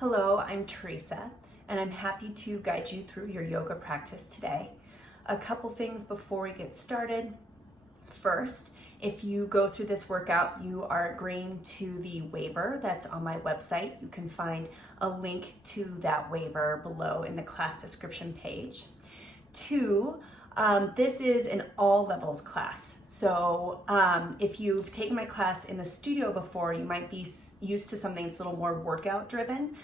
Hello, I'm Teresa, and I'm happy to guide you through your yoga practice today. A couple things before we get started. First, if you go through this workout, you are agreeing to the waiver that's on my website. You can find a link to that waiver below in the class description page. Two, this is an all levels class. So if you've taken my class in the studio before, you might be used to something that's a little more workout driven.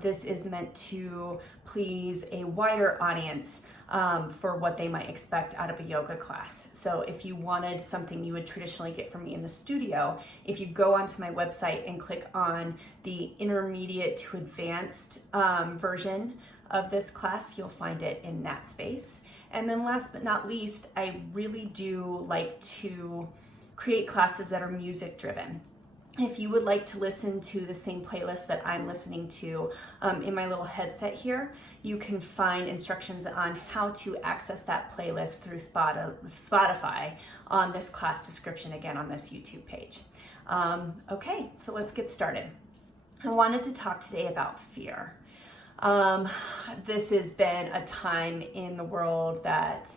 This is meant to please a wider audience for what they might expect out of a yoga class. So if you wanted something you would traditionally get from me in the studio, if you go onto my website and click on the intermediate to advanced version of this class, you'll find it in that space. And then last but not least, I really do like to create classes that are music driven. If you would like to listen to the same playlist that I'm listening to in my little headset here, you can find instructions on how to access that playlist through Spotify on this class description, again, on this YouTube page. Okay, so let's get started. I wanted to talk today about fear. This has been a time in the world that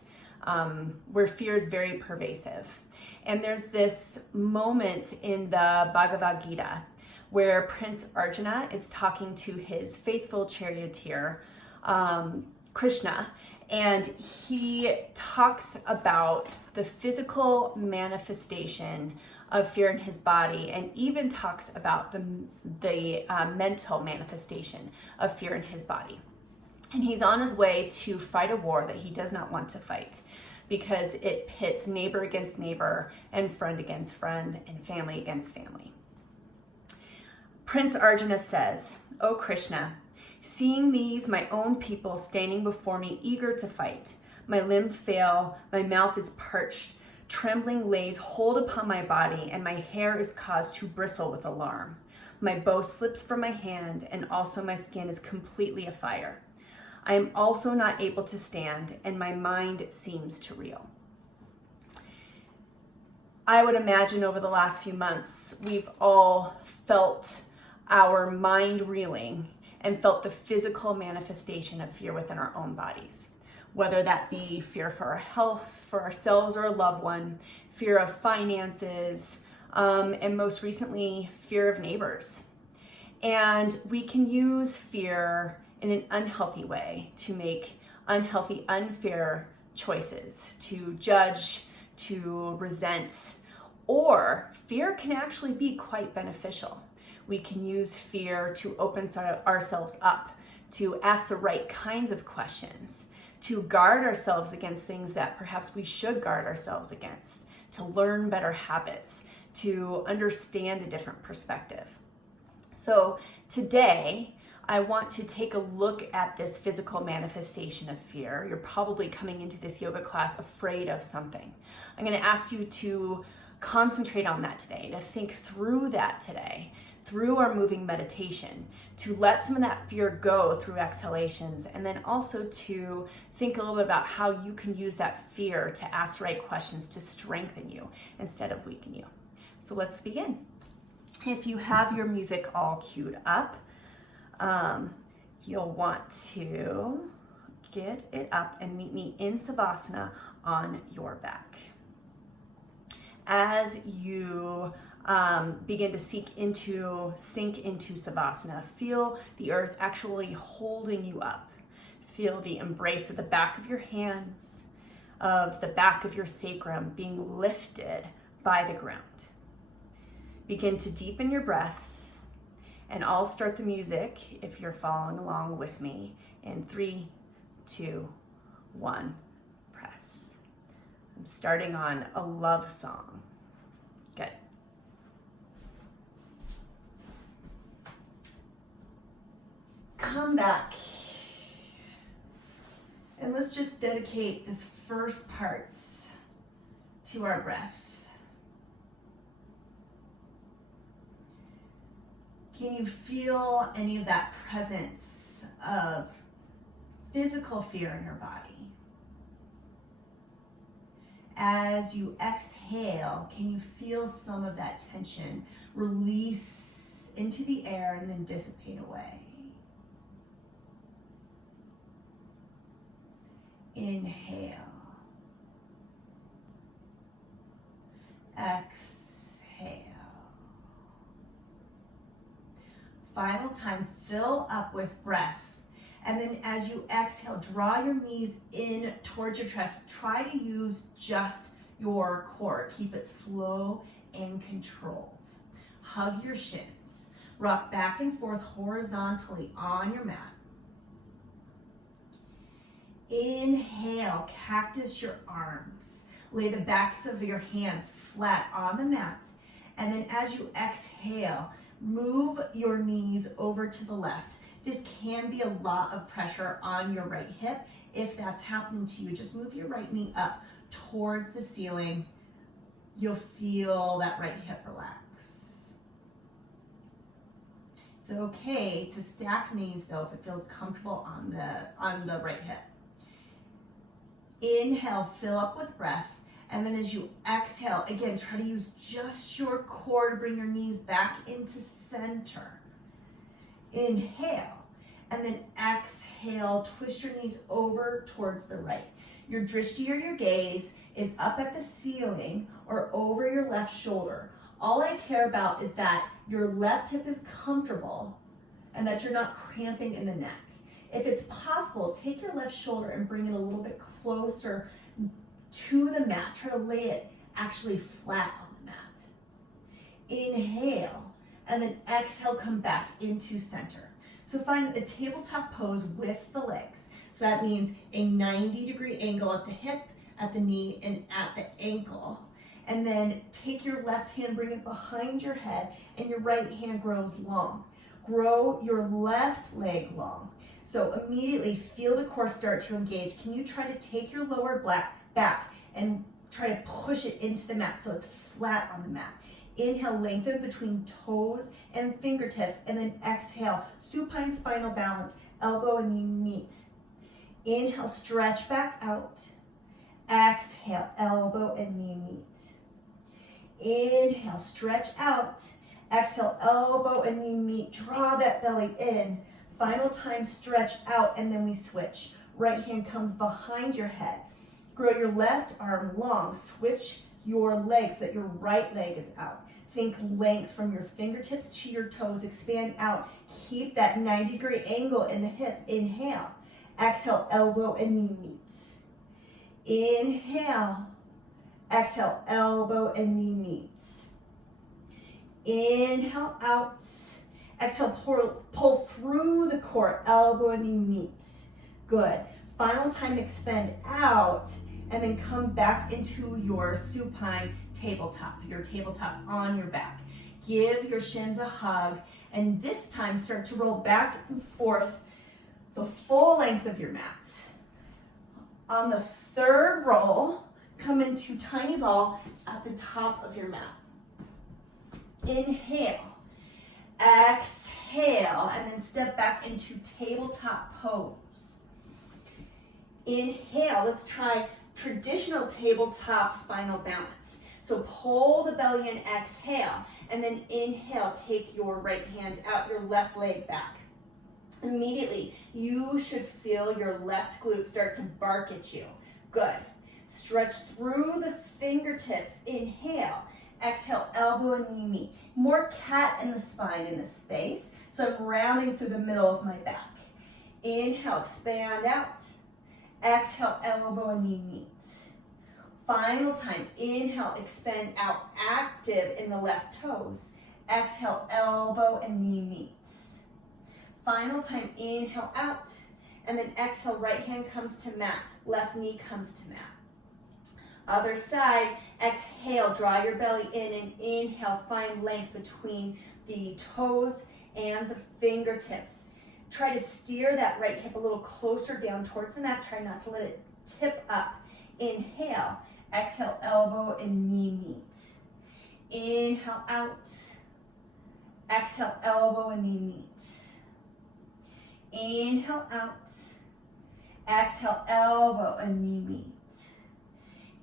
where fear is very pervasive. And there's this moment in the Bhagavad Gita where Prince Arjuna is talking to his faithful charioteer, Krishna, and he talks about the physical manifestation of fear in his body, and even talks about the mental manifestation of fear in his body. And he's on his way to fight a war that he does not want to fight, because it pits neighbor against neighbor and friend against friend and family against family. Prince Arjuna says, "O Krishna, seeing these my own people standing before me eager to fight, my limbs fail, my mouth is parched, trembling lays hold upon my body, and my hair is caused to bristle with alarm. My bow slips from my hand, and also my skin is completely afire. I am also not able to stand, and my mind seems to reel." I would imagine over the last few months, we've all felt our mind reeling and felt the physical manifestation of fear within our own bodies. Whether that be fear for our health, for ourselves or a loved one, fear of finances, and most recently, fear of neighbors. And we can use fear in an unhealthy way to make unhealthy, unfair choices, to judge, to resent, or fear can actually be quite beneficial. We can use fear to open ourselves up, to ask the right kinds of questions, to guard ourselves against things that perhaps we should guard ourselves against, to learn better habits, to understand a different perspective. So today, I want to take a look at this physical manifestation of fear. You're probably coming into this yoga class afraid of something. I'm going to ask you to concentrate on that today, to think through that today, through our moving meditation, to let some of that fear go through exhalations, and then also to think a little bit about how you can use that fear to ask the right questions to strengthen you instead of weaken you. So let's begin. If you have your music all queued up, you'll want to get it up and meet me in Savasana on your back. As you begin to sink into Savasana, feel the earth actually holding you up. Feel the embrace of the back of your hands, of the back of your sacrum being lifted by the ground. Begin to deepen your breaths. And I'll start the music if you're following along with me in 3, 2, 1, press. I'm starting on a love song. Good. Come back. And let's just dedicate this first parts to our breath. Can you feel any of that presence of physical fear in your body? As you exhale, can you feel some of that tension release into the air and then dissipate away? Inhale. Exhale. Final time, fill up with breath. And then as you exhale, draw your knees in towards your chest. Try to use just your core. Keep it slow and controlled. Hug your shins. Rock back and forth horizontally on your mat. Inhale, cactus your arms. Lay the backs of your hands flat on the mat. And then as you exhale, move your knees over to the left. This can be a lot of pressure on your right hip. If that's happening to you, just move your right knee up towards the ceiling. You'll feel that right hip relax. It's okay to stack knees though if it feels comfortable on the right hip. Inhale, fill up with breath. And then as you exhale, again, try to use just your core to bring your knees back into center. Inhale, and then exhale, twist your knees over towards the right. Your drishti or your gaze is up at the ceiling or over your left shoulder. All I care about is that your left hip is comfortable and that you're not cramping in the neck. If it's possible, take your left shoulder and bring it a little bit closer to the mat. Try to lay it actually flat on the mat. Inhale, and then exhale, come back into center. So find the tabletop pose with the legs. So that means a 90-degree angle at the hip, at the knee, and at the ankle. And then take your left hand, bring it behind your head, and your right hand grows long. Grow your left leg long. So immediately feel the core start to engage. Can you try to take your lower back and try to push it into the mat so it's flat on the mat? Inhale, lengthen between toes and fingertips, and then exhale, supine spinal balance, elbow and knee meet. Inhale, stretch back out. Exhale, elbow and knee meet. Inhale, stretch out. Exhale, elbow and knee meet. Draw that belly in. Final time, stretch out, and then we switch. Right hand comes behind your head. Grow your left arm long. Switch your legs so that your right leg is out. Think length from your fingertips to your toes. Expand out. Keep that 90-degree angle in the hip. Inhale. Exhale, elbow and knee meet. Inhale. Exhale, elbow and knee meet. Inhale, out. Exhale, pull through the core, elbow and knee meet. Good. Final time, expand out, and then come back into your supine tabletop, your tabletop on your back. Give your shins a hug, and this time start to roll back and forth the full length of your mat. On the third roll, come into tiny ball at the top of your mat. Inhale. Exhale, and then step back into tabletop pose. Inhale, let's try traditional tabletop spinal balance. So pull the belly in, exhale, and then inhale, take your right hand out, your left leg back. Immediately, you should feel your left glute start to bark at you. Good. Stretch through the fingertips, inhale. Exhale, elbow and knee meet. More cat in the spine in this space. So I'm rounding through the middle of my back. Inhale, expand out. Exhale, elbow and knee meet. Final time, inhale, expand out, active in the left toes. Exhale, elbow and knee meet. Final time, inhale out. And then exhale, right hand comes to mat, left knee comes to mat. Other side, exhale, draw your belly in, and inhale, find length between the toes and the fingertips. Try to steer that right hip a little closer down towards the mat. Try not to let it tip up. Inhale, exhale, elbow and knee meet. Inhale out. Exhale, elbow and knee meet. Inhale out. Exhale, elbow and knee meet.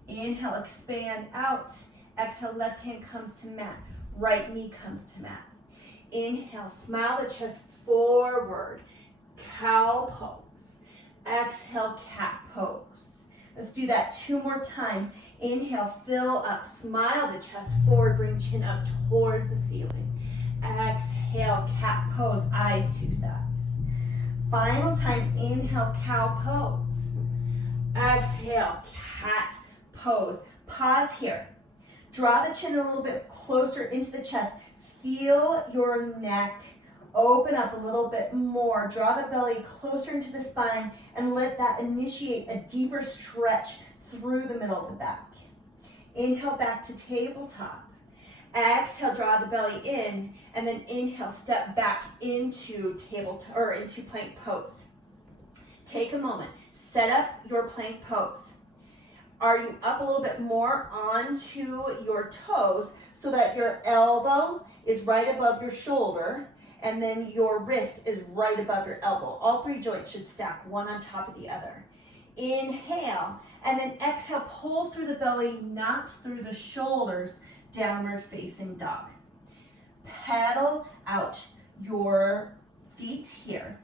Inhale, expand out. Exhale, left hand comes to mat. Right knee comes to mat. Inhale, smile the chest forward. Cow pose. Exhale, cat pose. Let's do that 2 more times. Inhale, fill up, smile the chest forward, bring chin up towards the ceiling. Exhale, cat pose, eyes to thighs. Final time, inhale, cow pose. Exhale, cat pose. Pause here. Draw the chin a little bit closer into the chest. Feel your neck open up a little bit more. Draw the belly closer into the spine and let that initiate a deeper stretch through the middle of the back. Inhale back to tabletop. Exhale, draw the belly in, and then inhale, step back into into plank pose. Take a moment, set up your plank pose. Are you up a little bit more onto your toes so that your elbow is right above your shoulder and then your wrist is right above your elbow? All 3 joints should stack one on top of the other. Inhale, and then exhale, pull through the belly, not through the shoulders, downward facing dog. Pedal out your feet here.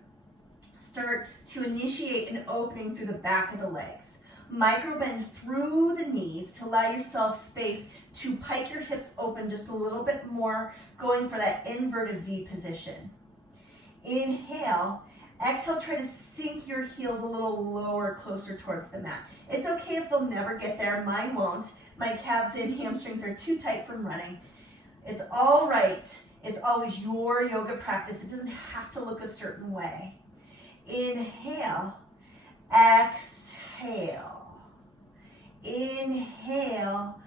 Start to initiate an opening through the back of the legs. Micro bend through the knees to allow yourself space to pike your hips open just a little bit more, going for that inverted V position. Inhale, exhale, try to sink your heels a little lower, closer towards the mat. It's okay if they'll never get there, mine won't. My calves and hamstrings are too tight from running. It's all right. It's always your yoga practice. It doesn't have to look a certain way. Inhale, exhale. Inhale.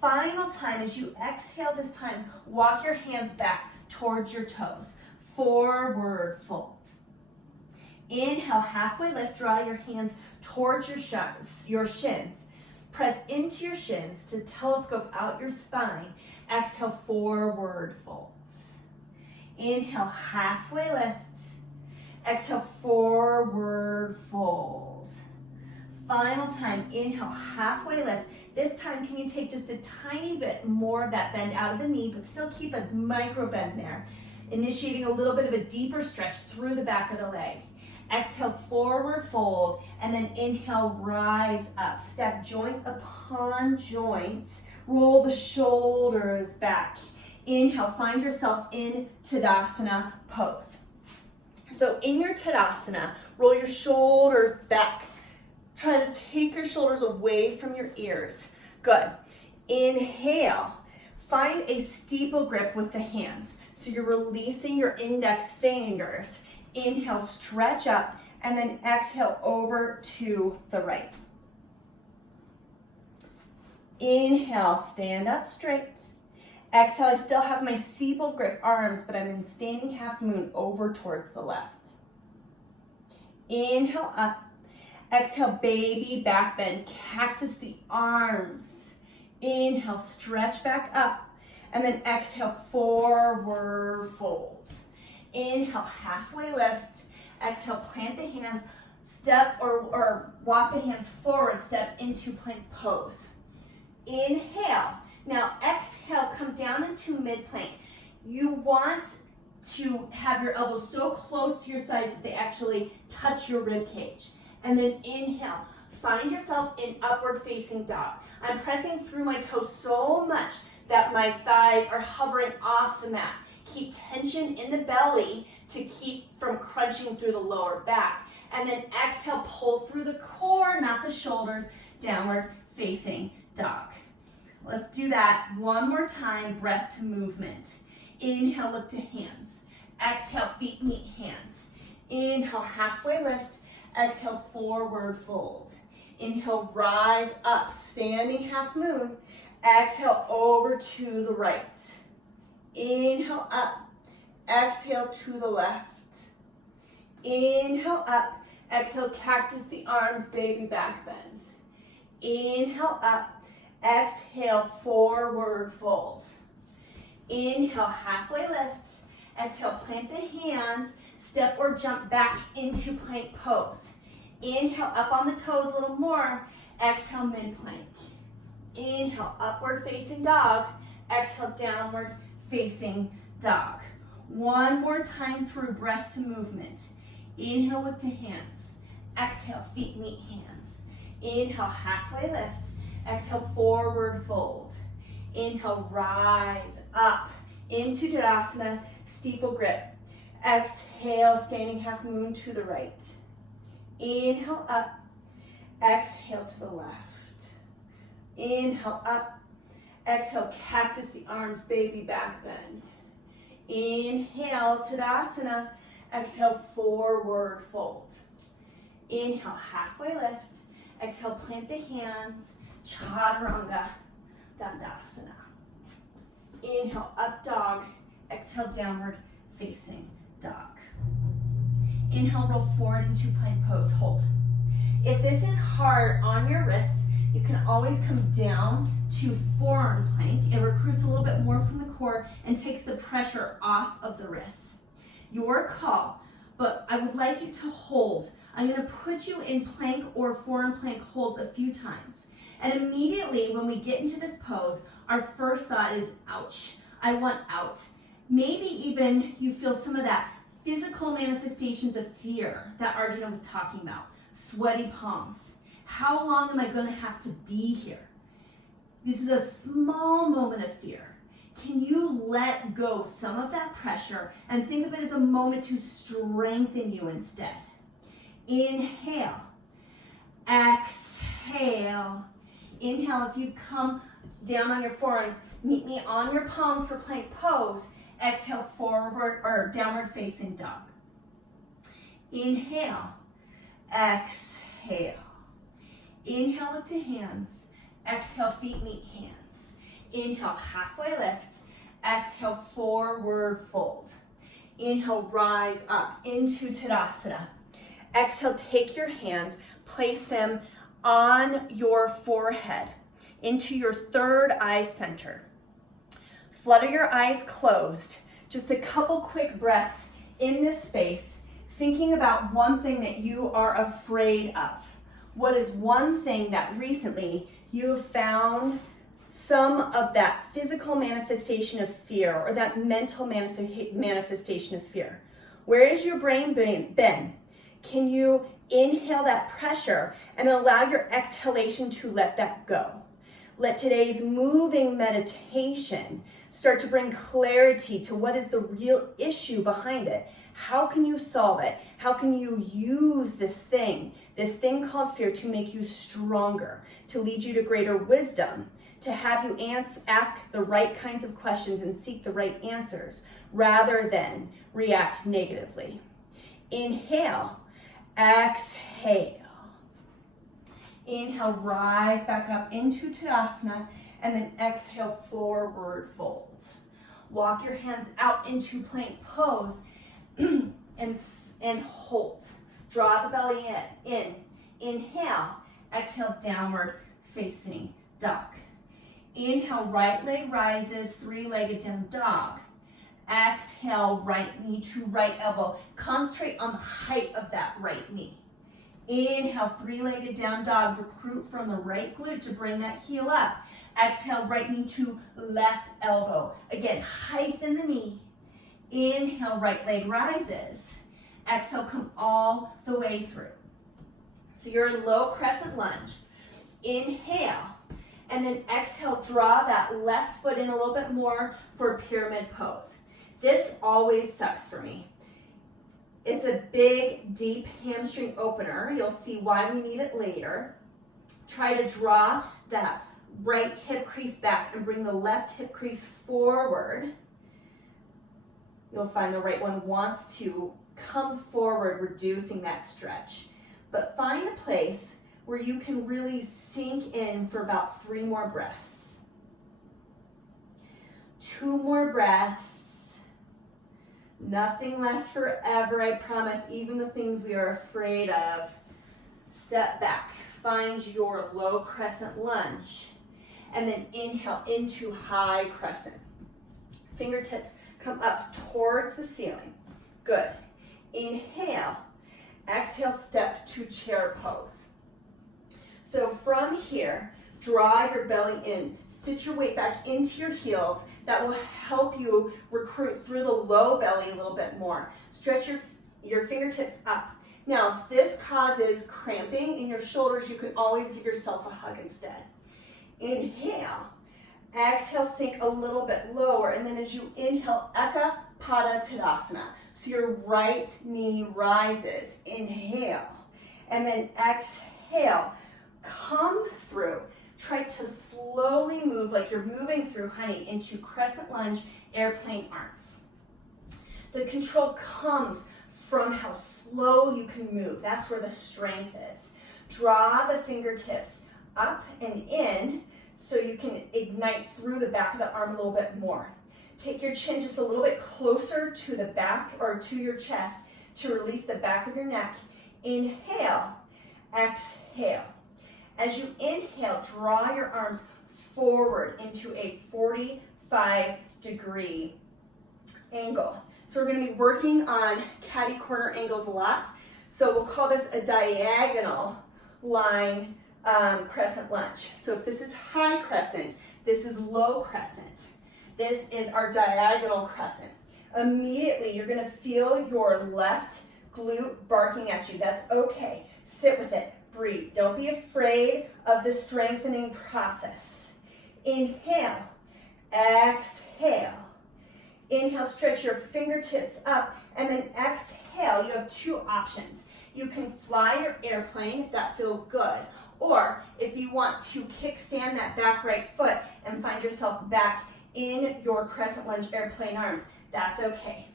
Final time, as you exhale this time, walk your hands back towards your toes. Forward fold. Inhale, halfway lift, draw your hands towards your shins. Press into your shins to telescope out your spine. Exhale, forward fold. Inhale, halfway lift. Exhale, forward fold. Final time, inhale, halfway lift. This time, can you take just a tiny bit more of that bend out of the knee, but still keep a micro bend there, initiating a little bit of a deeper stretch through the back of the leg. Exhale, forward fold, and then inhale, rise up. Step joint upon joint. Roll the shoulders back. Inhale, find yourself in Tadasana pose. So in your Tadasana, roll your shoulders back. Try to take your shoulders away from your ears. Good. Inhale. Find a steeple grip with the hands. So you're releasing your index fingers. Inhale, stretch up, and then exhale over to the right. Inhale, stand up straight. Exhale, I still have my steeple grip arms, but I'm in standing half moon over towards the left. Inhale up. Exhale, baby back bend, cactus the arms. Inhale, stretch back up, and then exhale, forward fold. Inhale, halfway lift. Exhale, plant the hands, step or walk the hands forward, step into plank pose. Inhale. Now exhale, come down into mid-plank. You want to have your elbows so close to your sides that they actually touch your rib cage. And then inhale, find yourself in upward facing dog. I'm pressing through my toes so much that my thighs are hovering off the mat. Keep tension in the belly to keep from crunching through the lower back. And then exhale, pull through the core, not the shoulders, downward facing dog. Let's do that one more time, breath to movement. Inhale, look to hands. Exhale, feet meet hands. Inhale, halfway lift. Exhale, forward fold. Inhale, rise up, standing half moon. Exhale, over to the right. Inhale, up. Exhale, to the left. Inhale, up. Exhale, cactus the arms, baby back bend. Inhale, up. Exhale, forward fold. Inhale, halfway lift. Exhale, plant the hands. Step or jump back into plank pose. Inhale, up on the toes a little more. Exhale, mid-plank. Inhale, upward facing dog. Exhale, downward facing dog. One more time through breath to movement. Inhale, look to hands. Exhale, feet meet hands. Inhale, halfway lift. Exhale, forward fold. Inhale, rise up into Tadasana, steeple grip. Exhale, standing half moon to the right. Inhale up, exhale to the left. Inhale up, exhale, cactus the arms, baby back bend. Inhale, Tadasana, exhale, forward fold. Inhale, halfway lift. Exhale, plant the hands, Chaturanga Dandasana. Inhale, up dog. Exhale, downward facing dog. Inhale, roll forward into plank pose, hold. If this is hard on your wrists, you can always come down to forearm plank. It recruits a little bit more from the core and takes the pressure off of the wrists. Your call, but I would like you to hold. I'm gonna put you in plank or forearm plank holds a few times. And immediately when we get into this pose, our first thought is, ouch, I want out. Maybe even you feel some of that physical manifestations of fear that Arjuna was talking about. Sweaty palms. How long am I gonna have to be here? This is a small moment of fear. Can you let go some of that pressure and think of it as a moment to strengthen you instead? Inhale, exhale. Inhale, if you've come down on your forearms, meet me on your palms for plank pose. Exhale, forward or downward facing dog. Inhale, exhale. Inhale, look to hands. Exhale, feet meet hands. Inhale, halfway lift. Exhale, forward fold. Inhale, rise up into Tadasana. Exhale, take your hands, place them on your forehead into your third eye center. Flutter your eyes closed. Just a couple quick breaths in this space, thinking about one thing that you are afraid of. What is one thing that recently you have found some of that physical manifestation of fear or that mental manifestation of fear? Where is your brain been? Can you inhale that pressure and allow your exhalation to let that go? Let today's moving meditation start to bring clarity to what is the real issue behind it. How can you solve it? How can you use this thing called fear, to make you stronger, to lead you to greater wisdom, to have you ask the right kinds of questions and seek the right answers rather than react negatively? Inhale, exhale. Inhale, rise back up into Tadasana, and then exhale, forward fold. Walk your hands out into plank pose and hold. Draw the belly in. Inhale, exhale, downward facing dog. Inhale, right leg rises, three-legged down dog. Exhale, right knee to right elbow. Concentrate on the height of that right knee. Inhale, three-legged down dog. Recruit from the right glute to bring that heel up. Exhale, right knee to left elbow. Again, height in the knee. Inhale, right leg rises. Exhale, come all the way through. So you're in low crescent lunge. Inhale, and then exhale, draw that left foot in a little bit more for a pyramid pose. This always sucks for me. It's a big, deep hamstring opener. You'll see why we need it later. Try to draw that right hip crease back and bring the left hip crease forward. You'll find the right one wants to come forward, reducing that stretch. But find a place where you can really sink in for about 3 more breaths. 2 more breaths. Nothing lasts forever, I promise, even the things we are afraid of. Step back, find your low crescent lunge, and then inhale into high crescent. Fingertips come up towards the ceiling. Good. Inhale, exhale, step to chair pose. So from here, draw your belly in, sit your weight back into your heels. That will help you recruit through the low belly a little bit more. Stretch your fingertips up. Now, if this causes cramping in your shoulders, you can always give yourself a hug instead. Inhale. Exhale, sink a little bit lower. And then as you inhale, Eka Pada Tadasana. So your right knee rises. Inhale. And then exhale. Come through. Try to slowly move like you're moving through, honey, into crescent lunge, airplane arms. The control comes from how slow you can move. That's where the strength is. Draw the fingertips up and in so you can ignite through the back of the arm a little bit more. Take your chin just a little bit closer to the back or to your chest to release the back of your neck. Inhale, exhale. As you inhale, draw your arms forward into a 45-degree angle. So we're going to be working on catty corner angles a lot. So we'll call this a diagonal line crescent lunge. So if this is high crescent, this is low crescent. This is our diagonal crescent. Immediately, you're going to feel your left glute barking at you. That's okay. Sit with it. Breathe. Don't be afraid of the strengthening process. Inhale. Exhale. Inhale, stretch your fingertips up, and then exhale. You have two options. You can fly your airplane if that feels good, or if you want to kickstand that back right foot and find yourself back in your crescent lunge airplane arms, that's okay.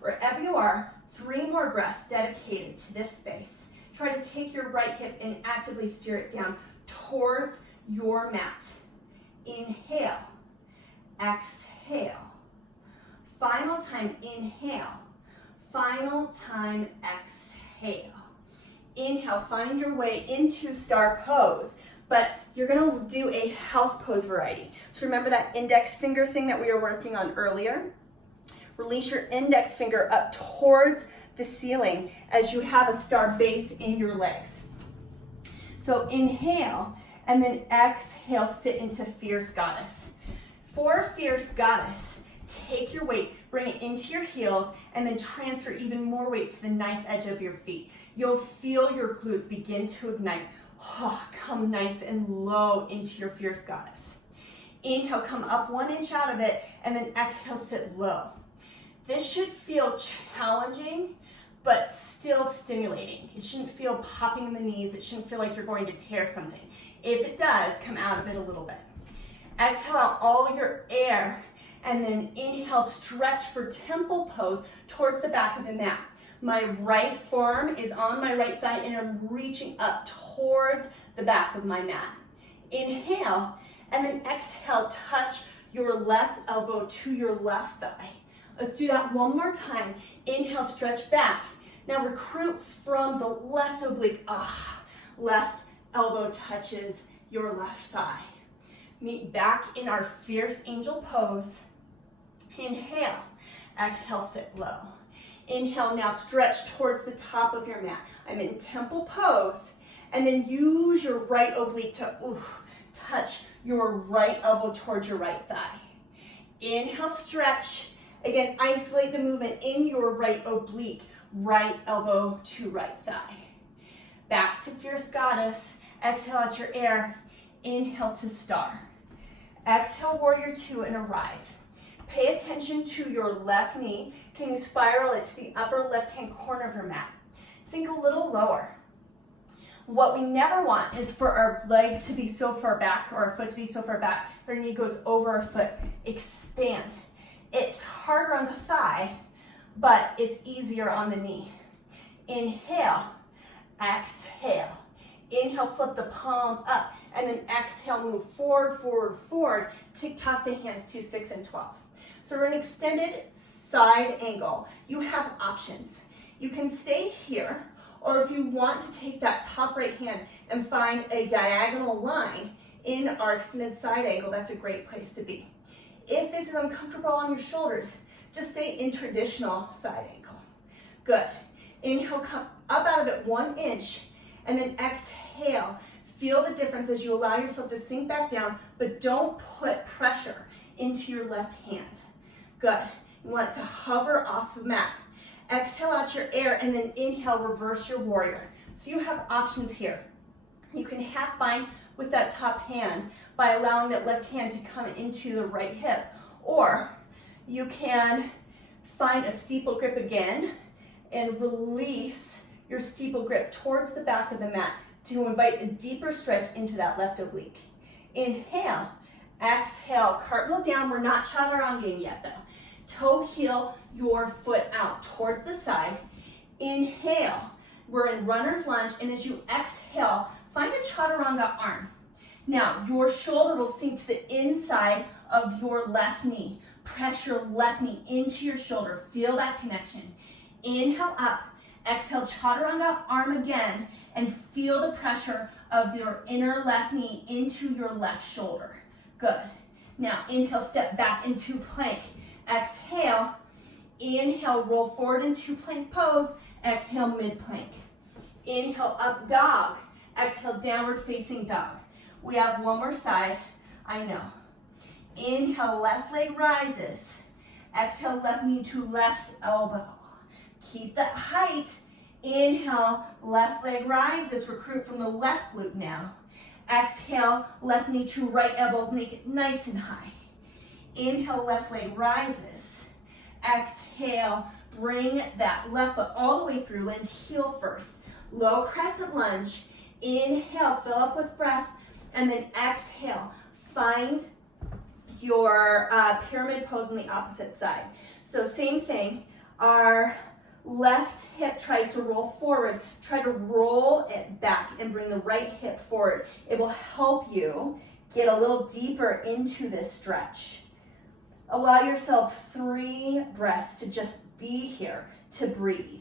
Wherever you are, 3 more breaths dedicated to this space. Try to take your right hip and actively steer it down towards your mat. Inhale, exhale. Final time, inhale. Final time, exhale. Inhale, find your way into star pose, but you're gonna do a house pose variety. So remember that index finger thing that we were working on earlier? Release your index finger up towards the ceiling as you have a star base in your legs. So inhale, and then exhale, sit into Fierce Goddess. For Fierce Goddess, take your weight, bring it into your heels, and then transfer even more weight to the knife edge of your feet. You'll feel your glutes begin to ignite. Oh, come nice and low into your Fierce Goddess. Inhale, come up 1 inch out of it, and then exhale, sit low. This should feel challenging, but still stimulating. It shouldn't feel popping in the knees. It shouldn't feel like you're going to tear something. If it does, come out of it a little bit. Exhale out all your air, and then inhale, stretch for temple pose towards the back of the mat. My right forearm is on my right thigh, and I'm reaching up towards the back of my mat. Inhale, and then exhale, touch your left elbow to your left thigh. Let's do that one more time. Inhale, stretch back. Now recruit from the left oblique. Left elbow touches your left thigh. Meet back in our Fierce Angel pose. Inhale, exhale, sit low. Inhale, now stretch towards the top of your mat. I'm in temple pose, and then use your right oblique to touch your right elbow towards your right thigh. Inhale, stretch. Again, isolate the movement in your right oblique, right elbow to right thigh. Back to Fierce Goddess. Exhale out your air. Inhale to star. Exhale, Warrior Two, and arrive. Pay attention to your left knee. Can you spiral it to the upper left-hand corner of your mat? Sink a little lower. What we never want is for our leg to be so far back, or our foot to be so far back, our knee goes over our foot. Expand. It's harder on the thigh, but it's easier on the knee. Inhale, exhale. Inhale, flip the palms up, and then exhale, move forward, forward, forward. Tick-tock the hands to 6 and 12. So we're in extended side angle. You have options. You can stay here, or if you want to take that top right hand and find a diagonal line in our extended side angle, that's a great place to be. If this is uncomfortable on your shoulders, just stay in traditional side angle. Good. Inhale, come up out of it 1 inch, and then exhale. Feel the difference as you allow yourself to sink back down, but don't put pressure into your left hand. Good. You want it to hover off the mat. Exhale out your air, and then inhale, reverse your warrior. So you have options here. You can half bind with that top hand by allowing that left hand to come into the right hip, or you can find a steeple grip again and release your steeple grip towards the back of the mat to invite a deeper stretch into that left oblique. Inhale, exhale, cartwheel down. We're not chaturanga yet though. Toe heel your foot out towards the side. Inhale, we're in runner's lunge, and as you exhale, find a chaturanga arm. Now, your shoulder will sink to the inside of your left knee. Press your left knee into your shoulder. Feel that connection. Inhale up, exhale, chaturanga arm again, and feel the pressure of your inner left knee into your left shoulder. Good. Now, inhale, step back into plank. Exhale, inhale, roll forward into plank pose. Exhale, mid-plank. Inhale, up dog. Exhale, downward facing dog. We have one more side, I know. Inhale, left leg rises. Exhale, left knee to left elbow. Keep that height. Inhale, left leg rises. Recruit from the left glute now. Exhale, left knee to right elbow. Make it nice and high. Inhale, left leg rises. Exhale, bring that left foot all the way through. Land heel first. Low crescent lunge. Inhale, fill up with breath. And then exhale, find your pyramid pose on the opposite side. So same thing, our left hip tries to roll forward. Try to roll it back and bring the right hip forward. It will help you get a little deeper into this stretch. Allow yourself 3 breaths to just be here, to breathe.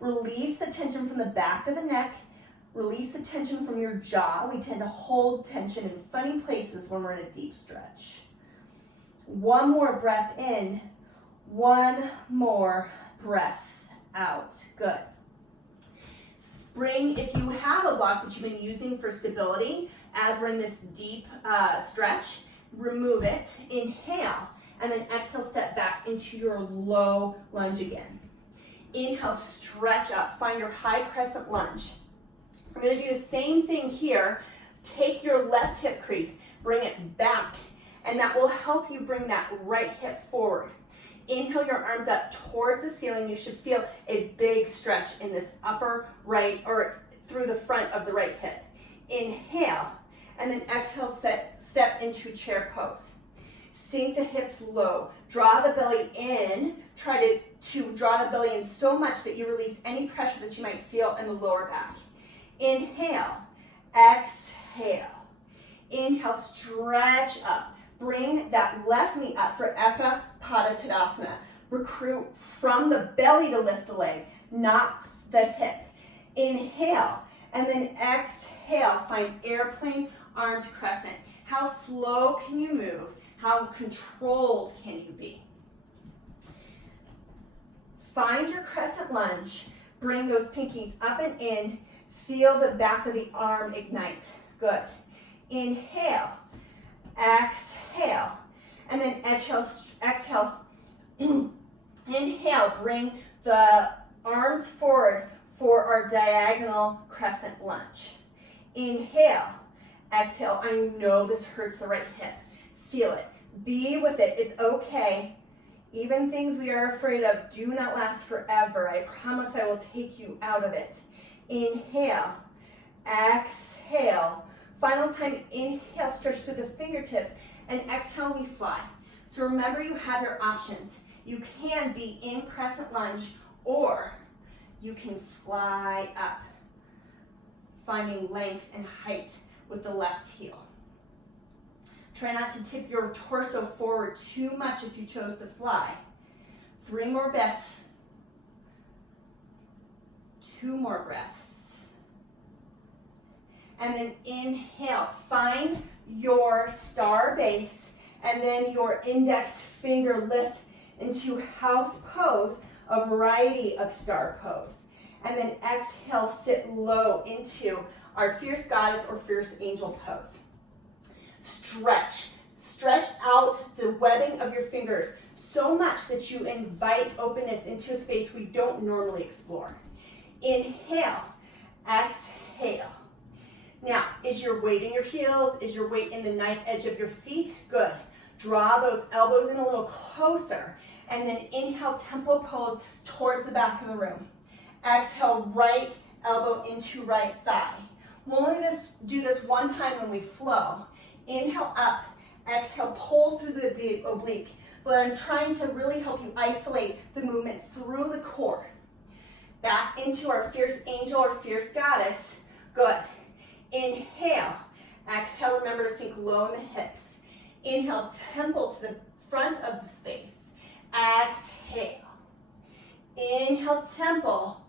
Release the tension from the back of the neck. Release the tension from your jaw. We tend to hold tension in funny places when we're in a deep stretch. One more breath in. One more breath out. Good. Spring, if you have a block that you've been using for stability, as we're in this deep stretch, remove it. Inhale, and then exhale, step back into your low lunge again. Inhale, stretch up. Find your high crescent lunge. We're going to do the same thing here. Take your left hip crease, bring it back, and that will help you bring that right hip forward. Inhale your arms up towards the ceiling. You should feel a big stretch in this upper right, or through the front of the right hip. Inhale, and then exhale, step into chair pose. Sink the hips low. Draw the belly in. Try to draw the belly in so much that you release any pressure that you might feel in the lower back. Inhale, exhale. Inhale, stretch up. Bring that left knee up for Eka Pada Tadasana. Recruit from the belly to lift the leg, not the hip. Inhale, and then exhale. Find airplane arm to crescent. How slow can you move? How controlled can you be? Find your crescent lunge. Bring those pinkies up and in. Feel the back of the arm ignite. Good. Inhale, exhale, and then exhale. Inhale, bring the arms forward for our diagonal crescent lunge. Inhale, exhale. I know this hurts the right hip. Feel it. Be with it. It's okay. Even things we are afraid of do not last forever. I promise I will take you out of it. Inhale, exhale. Final time, inhale, stretch through the fingertips, and exhale, we fly. So remember, you have your options. You can be in crescent lunge, or you can fly up, finding length and height with the left heel. Try not to tip your torso forward too much if you chose to fly. 3 more breaths. 2 more breaths. And then inhale, find your star base, and then your index finger lift into house pose, a variety of star pose. And then exhale, sit low into our fierce goddess or fierce angel pose. Stretch, Stretch out the webbing of your fingers so much that you invite openness into a space we don't normally explore. Inhale, exhale. Now, is your weight in your heels? Is your weight in the knife edge of your feet? Good. Draw those elbows in a little closer, and then inhale, tempo pose towards the back of the room. Exhale, right elbow into right thigh. We'll only do this one time when we flow. Inhale up, exhale, pull through the oblique. But I'm trying to really help you isolate the movement through the core. Back into our fierce angel or fierce goddess. Good. Inhale. Exhale, remember to sink low in the hips. Inhale, temple to the front of the space. Exhale. Inhale, temple.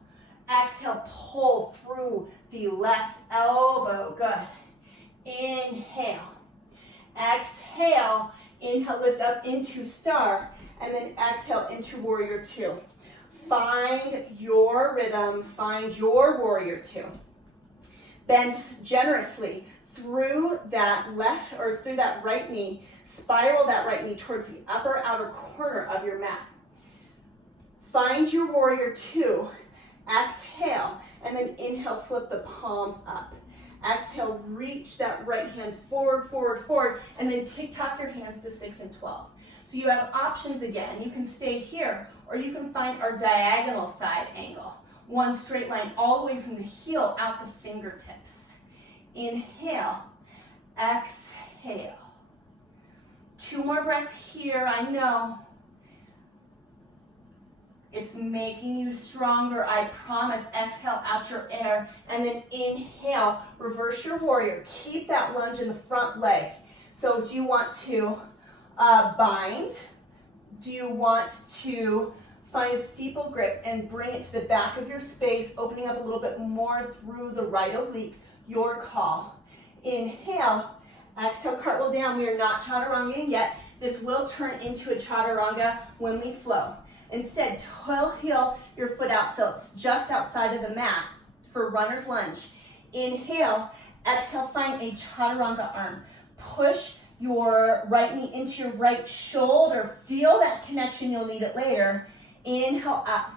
Exhale, pull through the left elbow. Good. Inhale. Exhale. Inhale, lift up into star. And then exhale into warrior two. Find your rhythm. Find your warrior two. Bend generously through that left or through that right knee. Spiral that right knee towards the upper outer corner of your mat. Find your warrior two. Exhale, and then inhale, flip the palms up. Exhale, reach that right hand forward, forward, forward, and then tick-tock your hands to 6 and 12. So you have options again. You can stay here, or you can find our diagonal side angle. One straight line all the way from the heel out the fingertips. Inhale, exhale. 2 more breaths here, I know. It's making you stronger, I promise. Exhale out your air, and then inhale, reverse your warrior. Keep that lunge in the front leg. So do you want to bind? Do you want to find a steeple grip and bring it to the back of your space, opening up a little bit more through the right oblique? Your call. Inhale, exhale, cartwheel down. We are not chaturangaing yet. This will turn into a chaturanga when we flow. Instead, toe heel your foot out so it's just outside of the mat for runner's lunge. Inhale, exhale, find a chaturanga arm. Push your right knee into your right shoulder. Feel that connection, you'll need it later. Inhale up.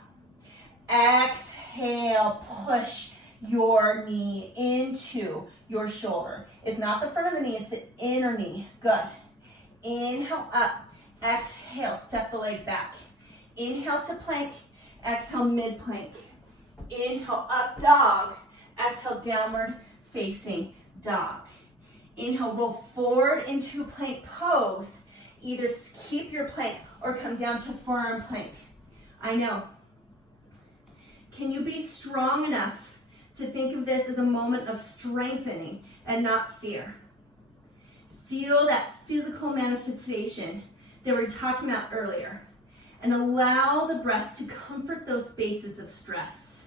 Exhale, push your knee into your shoulder. It's not the front of the knee, it's the inner knee. Good. Inhale up. Exhale, step the leg back. Inhale to plank, exhale mid plank. Inhale up dog, exhale downward facing dog. Inhale, roll forward into plank pose. Either keep your plank or come down to forearm plank. I know. Can you be strong enough to think of this as a moment of strengthening and not fear? Feel that physical manifestation that we were talking about earlier. And allow the breath to comfort those spaces of stress.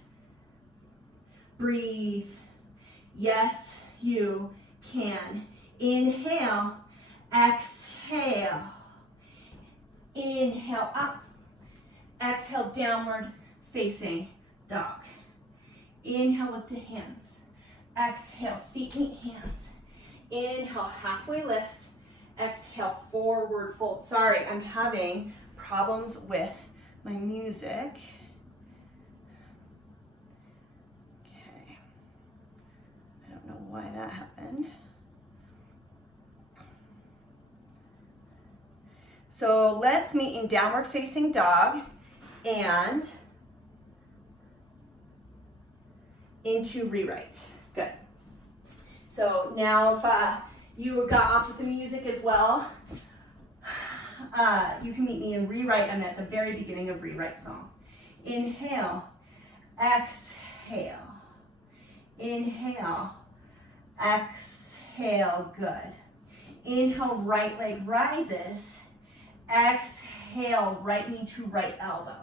Breathe. Yes, you can. Inhale, exhale. Inhale up. Exhale, downward facing dog. Inhale, lift to hands. Exhale, feet meet hands. Inhale, halfway lift. Exhale, forward fold. Sorry, I'm having problems with my music. Okay. I don't know why that happened. So let's meet in downward facing dog and into rewrite. Good. So now if you got off with the music as well, you can meet me in rewrite. I'm at the very beginning of rewrite song. Inhale, exhale. Inhale, exhale. Good. Inhale, right leg rises. Exhale, right knee to right elbow.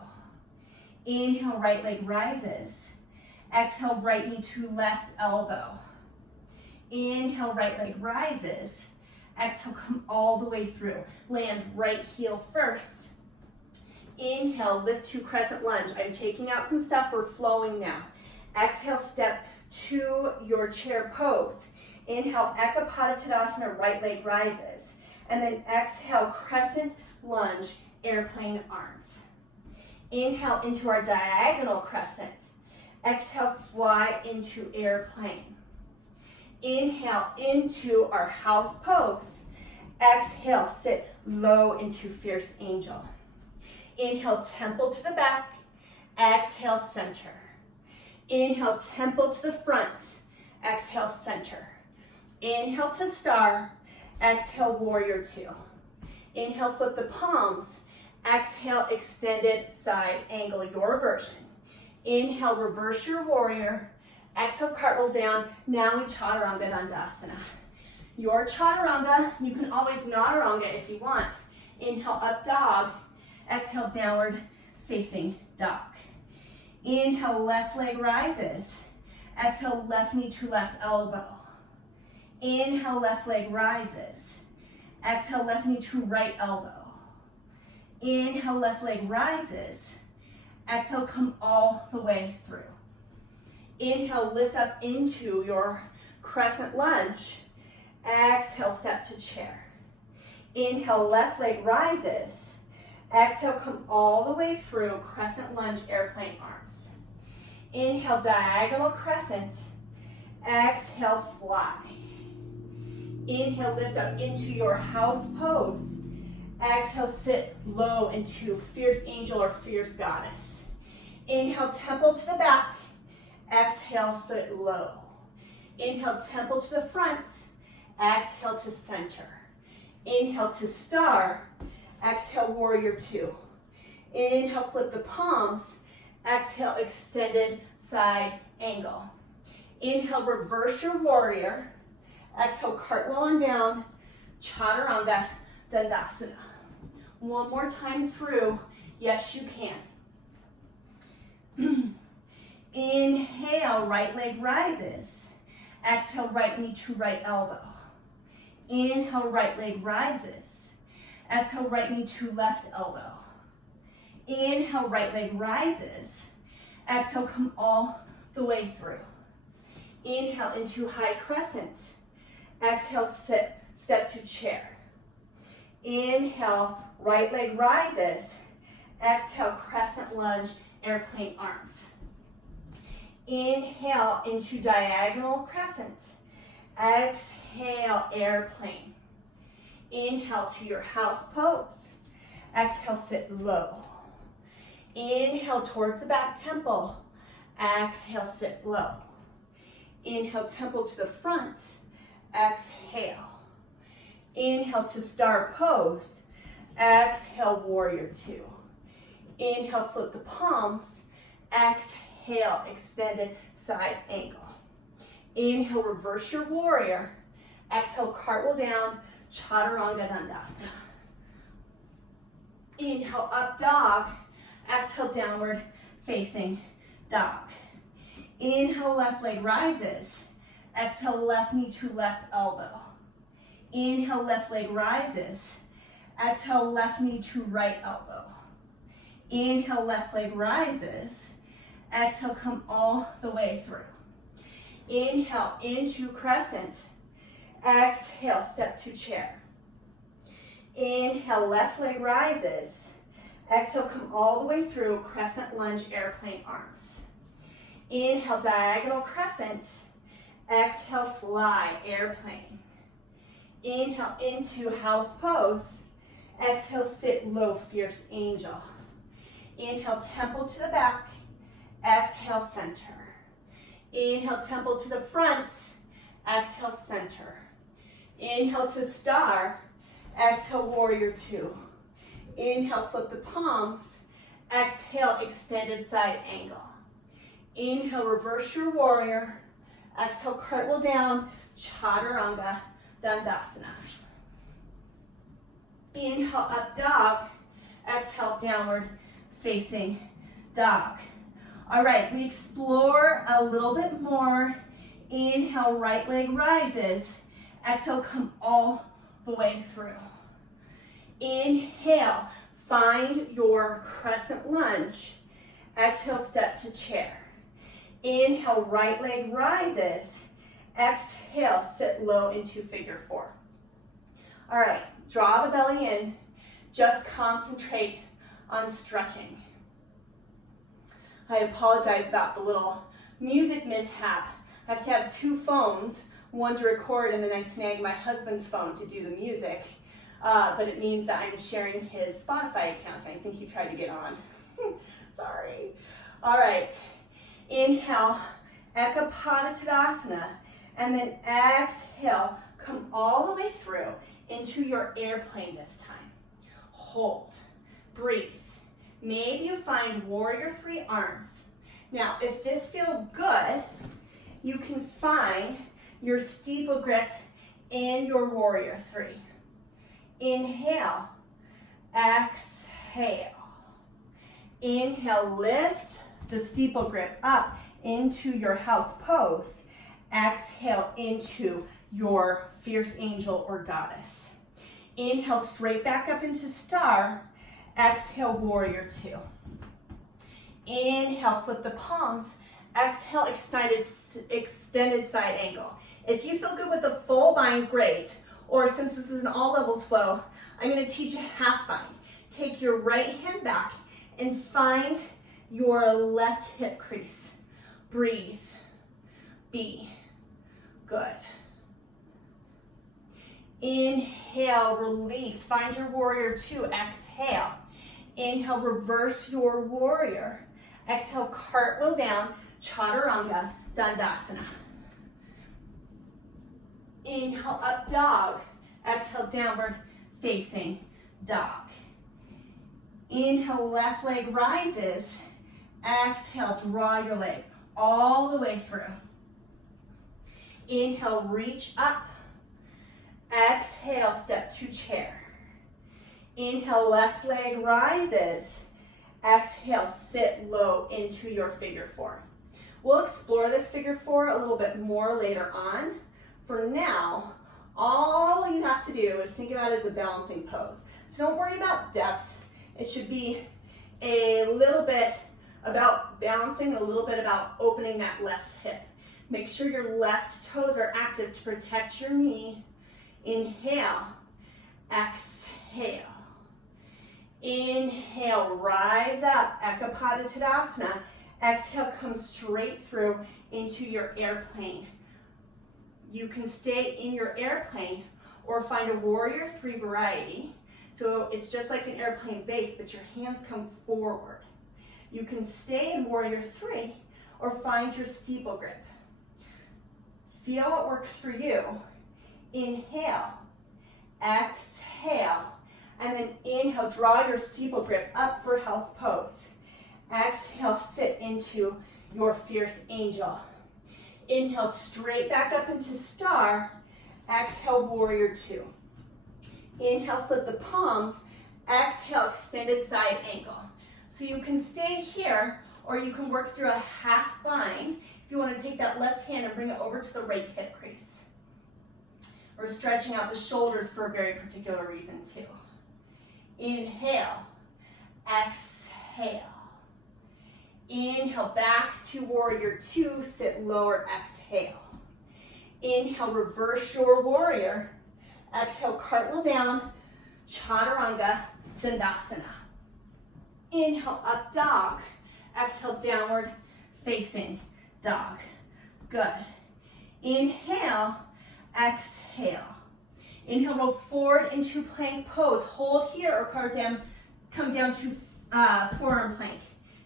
Inhale, right leg rises. Exhale, right knee to left elbow. Inhale, right leg rises. Exhale, come all the way through. Land right heel first. Inhale, lift to crescent lunge. I'm taking out some stuff, we're flowing now. Exhale, step to your chair pose. Inhale, Ekapada Tadasana, right leg rises. And then exhale, crescent lunge, airplane arms. Inhale into our diagonal crescent. Exhale, fly into airplane. Inhale into our house pose. Exhale, sit low into fierce angel. Inhale, temple to the back. Exhale, center. Inhale, temple to the front. Exhale, center. Inhale to star. Exhale, warrior two. Inhale, flip the palms. Exhale, extended side angle, your version. Inhale, reverse your warrior. Exhale, cartwheel down. Now we chaturanga dandasana. Your chaturanga, you can always nadaranga if you want. Inhale, up dog. Exhale, downward facing dog. Inhale, left leg rises. Exhale, left knee to left elbow. Inhale, left leg rises. Exhale, left knee to right elbow. Inhale, left leg rises. Exhale, come all the way through. Inhale, lift up into your crescent lunge. Exhale, step to chair. Inhale, left leg rises. Exhale, come all the way through, crescent lunge, airplane arms. Inhale, diagonal crescent. Exhale, fly. Inhale, lift up into your house pose. Exhale, sit low into fierce angel or fierce goddess. Inhale, temple to the back. Exhale, sit low. Inhale, temple to the front. Exhale to center. Inhale to star. Exhale, warrior two. Inhale, flip the palms. Exhale, extended side angle. Inhale, reverse your warrior. Exhale, cartwheel on down. Chaturanga dandasana. One more time through. Yes, you can. Inhale, right leg rises. Exhale, right knee to right elbow. Inhale, right leg rises. Exhale, right knee to left elbow. Inhale, right leg rises. Exhale, come all the way through. Inhale into high crescent. Exhale, sit, step to chair. Inhale, right leg rises. Exhale, crescent lunge, airplane arms. Inhale into diagonal crescent. Exhale, airplane. Inhale to your house pose. Exhale, sit low. Inhale towards the back temple. Exhale, sit low. Inhale, temple to the front. Exhale. Inhale to star pose. Exhale, warrior two. Inhale, flip the palms. Exhale, extended side angle. Inhale, reverse your warrior. Exhale, cartwheel down, chaturanga dandasana. Inhale, up dog. Exhale, downward facing dog. Inhale, left leg rises. Exhale, left knee to left elbow. Inhale, left leg rises. Exhale, left knee to right elbow. Inhale, left leg rises. Exhale, come all the way through. Inhale into crescent. Exhale, step to chair. Inhale, left leg rises. Exhale, come all the way through, crescent lunge, airplane arms. Inhale, diagonal crescent. Exhale, fly, airplane. Inhale into house pose. Exhale, sit low, fierce angel. Inhale, temple to the back. Exhale, center. Inhale, temple to the front. Exhale, center. Inhale to star. Exhale, warrior two. Inhale, flip the palms. Exhale, extended side angle. Inhale, reverse your warrior. Exhale, cartwheel down, chaturanga dandasana. Inhale, up dog. Exhale, downward facing dog. All right, we explore a little bit more. Inhale, right leg rises. Exhale, come all the way through. Inhale, find your crescent lunge. Exhale, step to chair. Inhale, right leg rises. Exhale, sit low into figure four. All right, Draw the belly in. Just concentrate on stretching. I apologize about the little music mishap. I have to have two phones, one to record and then I snag my husband's phone to do the music. But it means that I'm sharing his Spotify account. I think he tried to get on. Sorry. All right. Inhale, Ekapada Tadasana. And then exhale, come all the way through into your airplane this time. Hold, breathe. Maybe you find warrior three arms. Now, if this feels good, you can find your steeple grip in your warrior three. Inhale, exhale. Inhale, lift the steeple grip up into your house pose. Exhale into your fierce angel or goddess. Inhale, straight back up into star. Exhale, warrior two. Inhale, flip the palms. Exhale, extended side angle. If you feel good with a full bind, great. Or since this is an all levels flow, I'm going to teach a half bind. Take your right hand back and find your left hip crease. Breathe. Be good. Inhale, release. Find your warrior two. Exhale. Inhale, reverse your warrior. Exhale, cartwheel down, chaturanga, dandasana. Inhale, up dog. Exhale, downward facing dog. Inhale, left leg rises. Exhale, draw your leg all the way through. Inhale, reach up. Exhale, step to chair. Inhale, left leg rises. Exhale, sit low into your figure four. We'll explore this figure four a little bit more later on. For now, all you have to do is think about it as a balancing pose. So don't worry about depth. It should be a little bit about balancing, a little bit about opening that left hip. Make sure your left toes are active to protect your knee. Inhale, exhale. Inhale, rise up, Ekapada Tadasana. Exhale, come straight through into your airplane. You can stay in your airplane or find a warrior three variety. So it's just like an airplane base, but your hands come forward. You can stay in warrior three or find your steeple grip. Feel what works for you. Inhale, exhale, and then inhale, draw your steeple grip up for house pose. Exhale, sit into your fierce angel. Inhale, straight back up into star. Exhale, warrior two. Inhale, flip the palms. Exhale, extended side angle. So you can stay here or you can work through a half bind if you want to take that left hand and bring it over to the right hip crease. Or stretching out the shoulders for a very particular reason too. Inhale, exhale. Inhale, back to warrior two, sit lower, exhale. Inhale, reverse your warrior. Exhale, cartwheel down, chaturanga, dandasana. Inhale, up dog. Exhale, downward facing dog. Good. Inhale, exhale. Inhale, roll forward into plank pose. Hold here or come down to forearm plank.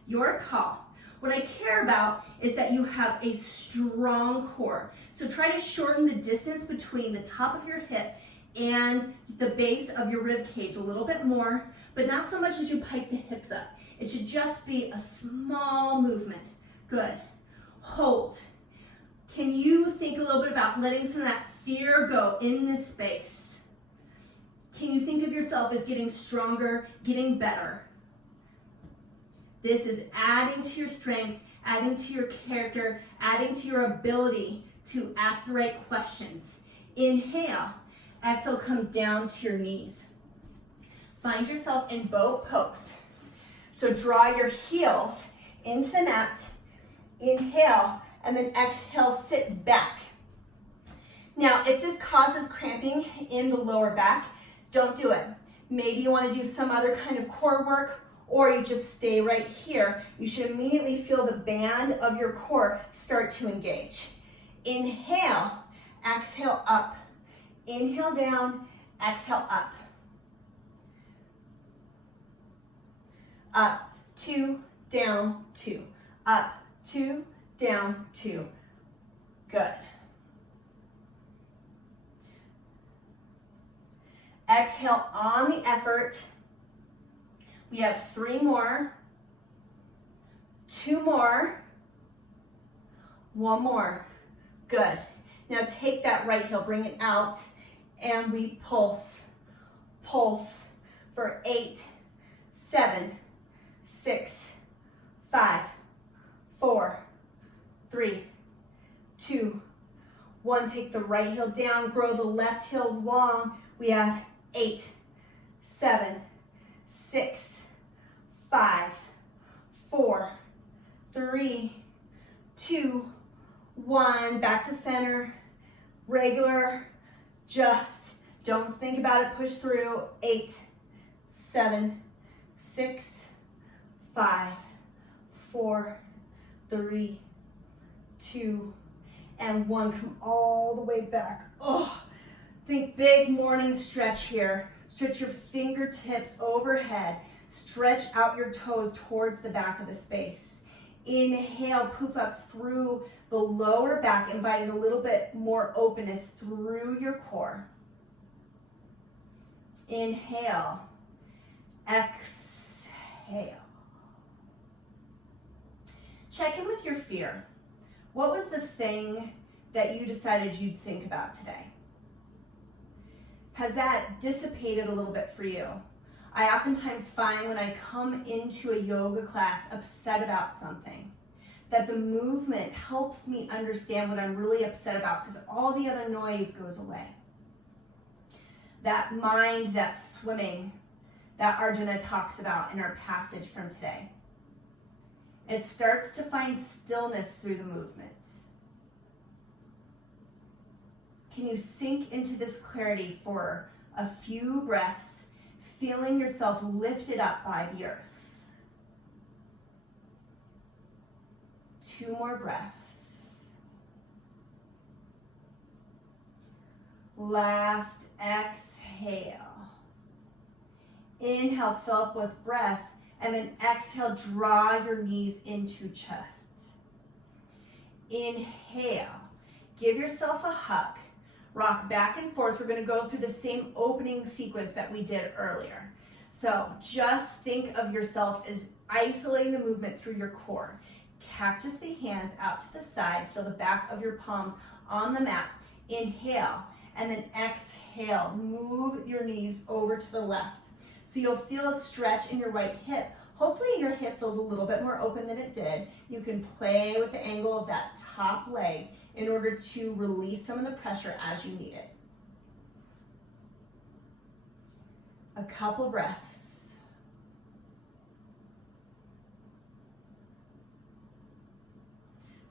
Your call. What I care about is that you have a strong core. So try to shorten the distance between the top of your hip and the base of your rib cage a little bit more, but not so much as you pike the hips up. It should just be a small movement. Good. Hold. Can you think a little bit about letting some of that fear go in this space? Can you think of yourself as getting stronger, getting better? This is adding to your strength, adding to your character, adding to your ability to ask the right questions. Inhale. Exhale, come down to your knees. Find yourself in boat pose. So draw your heels into the mat. Inhale, and then exhale, sit back. Now, if this causes cramping in the lower back, don't do it. Maybe you want to do some other kind of core work, or you just stay right here. You should immediately feel the band of your core start to engage. Inhale, exhale up. Inhale down, exhale up. Up, 2, down, 2. Up, 2, down, 2. Good. Exhale on the effort. We have 3 more, 2 more, 1 more. Good. Now take that right heel, bring it out, and we pulse, pulse for 8, 7, 6, 5, 4, 3, 2, 1. Take the right heel down, grow the left heel long. We have 8, 7, 6, 5, 4, 3, 2, 1. Back to center. Regular. Just don't think about it. Push through. 8, 7, 6, 5, 4, 3, 2, and 1. Come all the way back. Oh, think big morning stretch here. Stretch your fingertips overhead. Stretch out your toes towards the back of the space. Inhale, poof up through the lower back, inviting a little bit more openness through your core. Inhale, exhale. Check in with your fear. What was the thing that you decided you'd think about today? Has that dissipated a little bit for you? I oftentimes find when I come into a yoga class upset about something, that the movement helps me understand what I'm really upset about, because all the other noise goes away. That mind that's swimming that Arjuna talks about in our passage from today. It starts to find stillness through the movement. Can you sink into this clarity for a few breaths, feeling yourself lifted up by the earth? 2 more breaths. Last exhale. Inhale, fill up with breath, and then exhale, draw your knees into chest. Inhale, give yourself a hug. Rock back and forth. We're going to go through the same opening sequence that we did earlier. So just think of yourself as isolating the movement through your core. Cactus the hands out to the side. Feel the back of your palms on the mat. Inhale, and then exhale. Move your knees over to the left. So you'll feel a stretch in your right hip. Hopefully your hip feels a little bit more open than it did. You can play with the angle of that top leg in order to release some of the pressure as you need it. A couple breaths.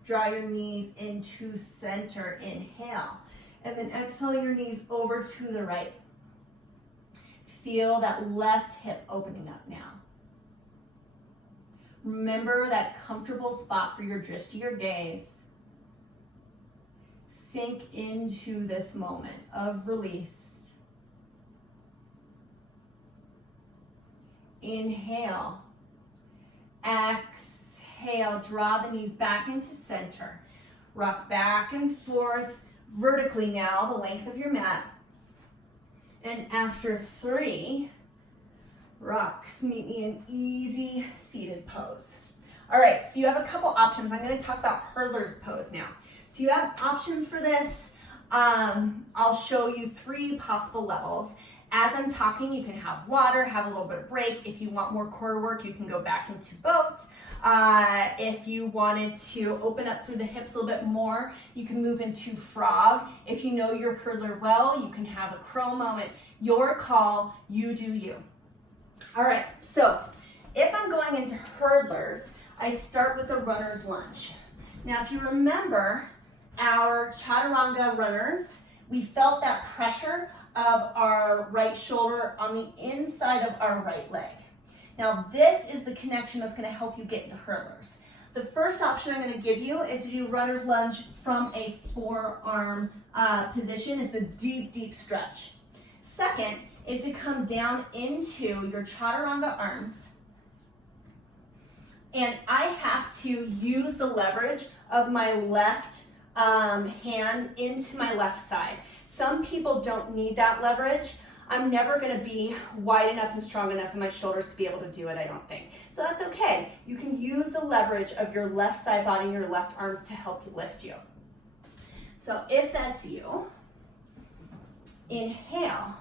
Draw your knees into center. Inhale. And then exhale your knees over to the right. Feel that left hip opening up now. Remember that comfortable spot for your drishti, your gaze. Sink into this moment of release. Inhale. Exhale. Draw the knees back into center. Rock back and forth vertically now, the length of your mat. And after 3, rocks, meet me in easy seated pose. All right, so you have a couple options. I'm going to talk about hurdler's pose now. So you have options for this. I'll show you 3 possible levels. As I'm talking, you can have water, have a little bit of break. If you want more core work, you can go back into boat. If you wanted to open up through the hips a little bit more, you can move into frog. If you know your hurdler well, you can have a crow moment. Your call, you do you. All right, so if I'm going into hurdlers, I start with a runner's lunge. Now, if you remember our chaturanga runners, we felt that pressure of our right shoulder on the inside of our right leg. Now this is the connection that's going to help you get into hurdlers. The first option I'm going to give you is to do runner's lunge from a forearm position. It's a deep, deep stretch. Second is to come down into your chaturanga arms. And I have to use the leverage of my left hand into my left side. Some people don't need that leverage. I'm never gonna be wide enough and strong enough in my shoulders to be able to do it, I don't think. So that's okay. You can use the leverage of your left side body and your left arms to help you lift you. So if that's you, inhale,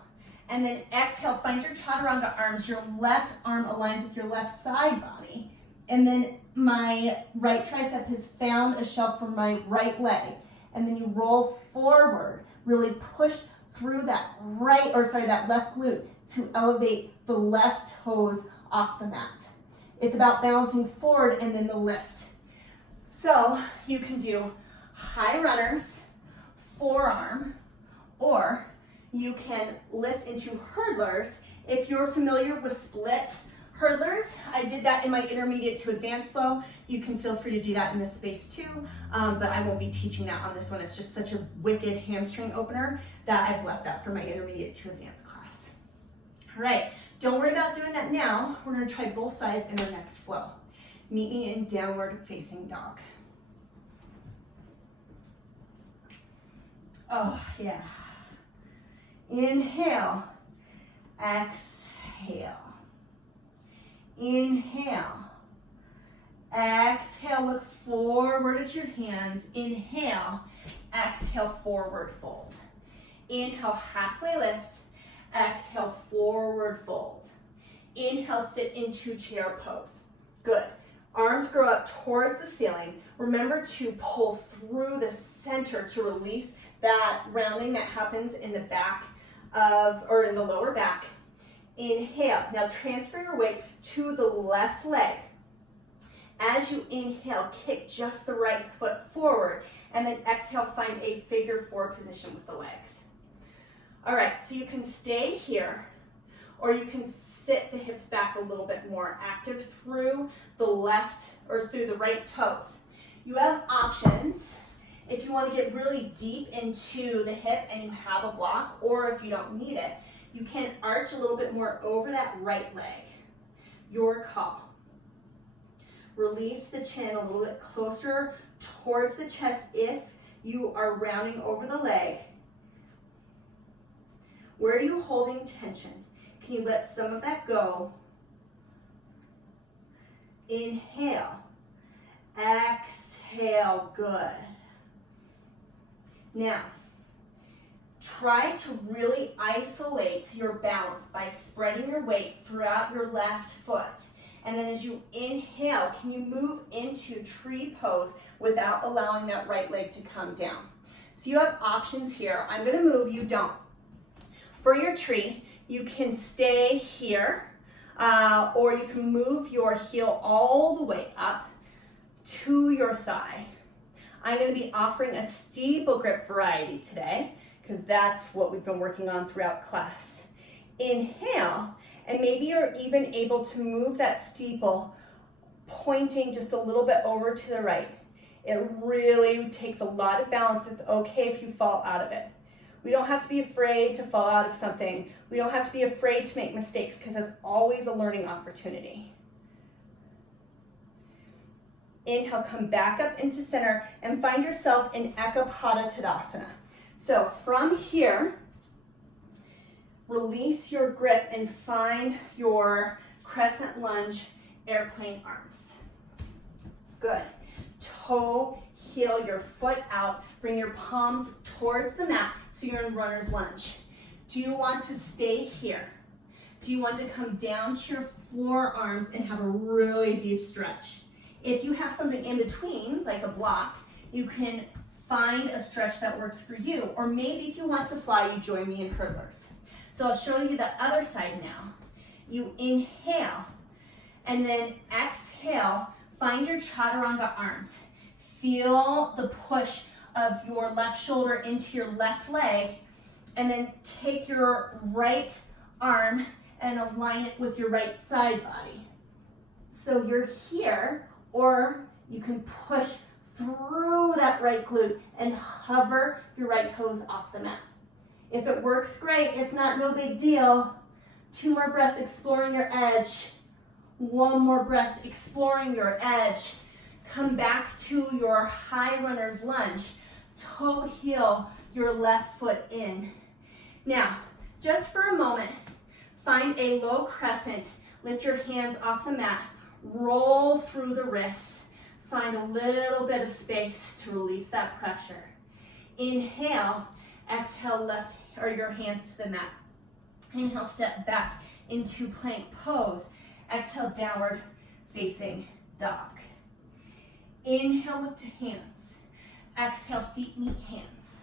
and then exhale, find your chaturanga arms. Your left arm aligns with your left side body. And then my right tricep has found a shelf for my right leg. And then you roll forward, really push through that that left glute to elevate the left toes off the mat. It's about balancing forward and then the lift. So you can do high runners, forearm, or you can lift into hurdlers. If you're familiar with splits, hurdlers, I did that in my intermediate to advanced flow. You can feel free to do that in this space too, but I won't be teaching that on this one. It's just such a wicked hamstring opener that I've left that for my intermediate to advanced class. All right, don't worry about doing that now. We're gonna try both sides in our next flow. Meet me in downward facing dog. Oh, yeah. Inhale, exhale. Inhale, exhale, look forward at your hands. Inhale, exhale, forward fold. Inhale, halfway lift. Exhale, forward fold. Inhale, sit into chair pose. Good. Arms grow up towards the ceiling. Remember to pull through the center to release that rounding that happens in the back or in the lower back. Inhale. Now transfer your weight to the left leg. As you inhale, kick just the right foot forward, and then exhale, find a figure four position with the legs. All right, so you can stay here, or you can sit the hips back a little bit more, active through the left or through the right toes. You have options if you want to get really deep into the hip and you have a block, or if you don't need it, you can arch a little bit more over that right leg. Your call. Release the chin a little bit closer towards the chest if you are rounding over the leg. Where are you holding tension? Can you let some of that go? Inhale. Exhale. Good. Now, try to really isolate your balance by spreading your weight throughout your left foot. And then as you inhale, can you move into tree pose without allowing that right leg to come down? So you have options here. I'm gonna move, you don't. For your tree, you can stay here, or you can move your heel all the way up to your thigh. I'm gonna be offering a steeple grip variety today, because that's what we've been working on throughout class. Inhale, and maybe you're even able to move that steeple pointing just a little bit over to the right. It really takes a lot of balance. It's okay if you fall out of it. We don't have to be afraid to fall out of something. We don't have to be afraid to make mistakes, because there's always a learning opportunity. Inhale, come back up into center and find yourself in Ekapada Tadasana. So from here, release your grip and find your crescent lunge airplane arms. Good. Toe, heel your foot out. Bring your palms towards the mat so you're in runner's lunge. Do you want to stay here? Do you want to come down to your forearms and have a really deep stretch? If you have something in between, like a block, you can find a stretch that works for you. Or maybe if you want to fly, you join me in hurdlers. So I'll show you the other side now. You inhale, and then exhale, find your chaturanga arms. Feel the push of your left shoulder into your left leg, And then take your right arm and align it with your right side body. So you're here, or you can push through that right glute and hover your right toes off the mat. If it works, great. If not, no big deal. 2 more breaths exploring your edge. 1 more breath exploring your edge. Come back to your high runner's lunge. Toe heel your left foot in. Now, just for a moment, find a low crescent. Lift your hands off the mat. Roll through the wrists. Find a little bit of space to release that pressure. Inhale, exhale your hands to the mat. Inhale, step back into plank pose. Exhale, downward facing dog. Inhale, look to hands. Exhale, feet meet hands.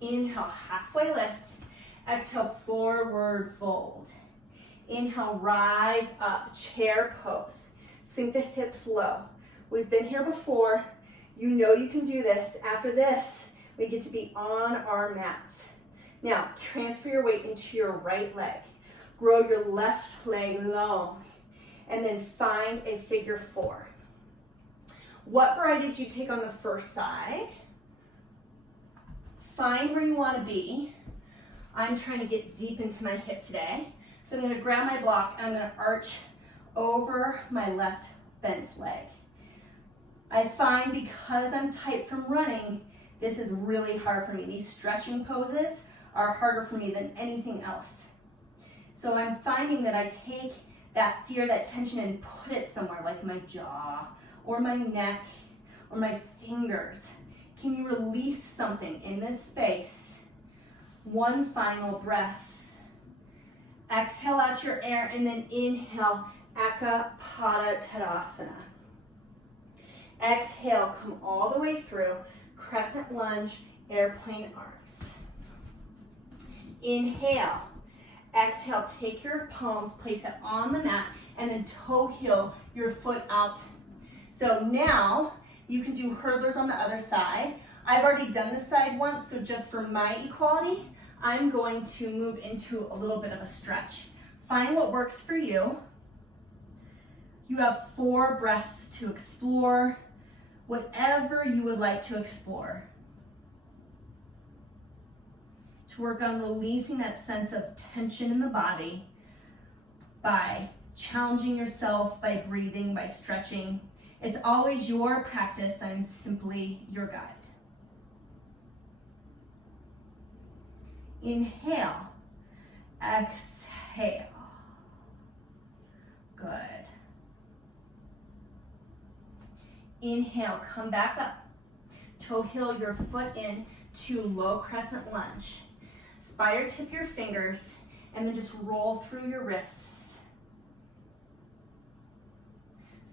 Inhale, halfway lift. Exhale, forward fold. Inhale, rise up, chair pose. Sink the hips low. We've been here before. You know you can do this. After this, we get to be on our mats. Now, transfer your weight into your right leg. Grow your left leg long. And then find a figure 4. What variety do you take on the first side? Find where you want to be. I'm trying to get deep into my hip today. So I'm going to grab my block and I'm going to arch over my left bent leg. I find because I'm tight from running, this is really hard for me. These stretching poses are harder for me than anything else. So I'm finding that I take that fear, that tension, and put it somewhere, like my jaw, or my neck, or my fingers. Can you release something in this space? 1 final breath. Exhale out your air, and then inhale, Eka Pada Tadasana. Exhale, come all the way through, crescent lunge, airplane arms. Inhale. Exhale, take your palms, place it on the mat, and then toe heel your foot out. So now you can do hurdlers on the other side. I've already done this side once, so just for my equality, I'm going to move into a little bit of a stretch. Find what works for you. You have 4 breaths to explore whatever you would like to explore. To work on releasing that sense of tension in the body by challenging yourself, by breathing, by stretching. It's always your practice. I'm simply your guide. Inhale, exhale. Good. Inhale, come back up. Toe heel your foot in to low crescent lunge. Spider tip your fingers and then just roll through your wrists.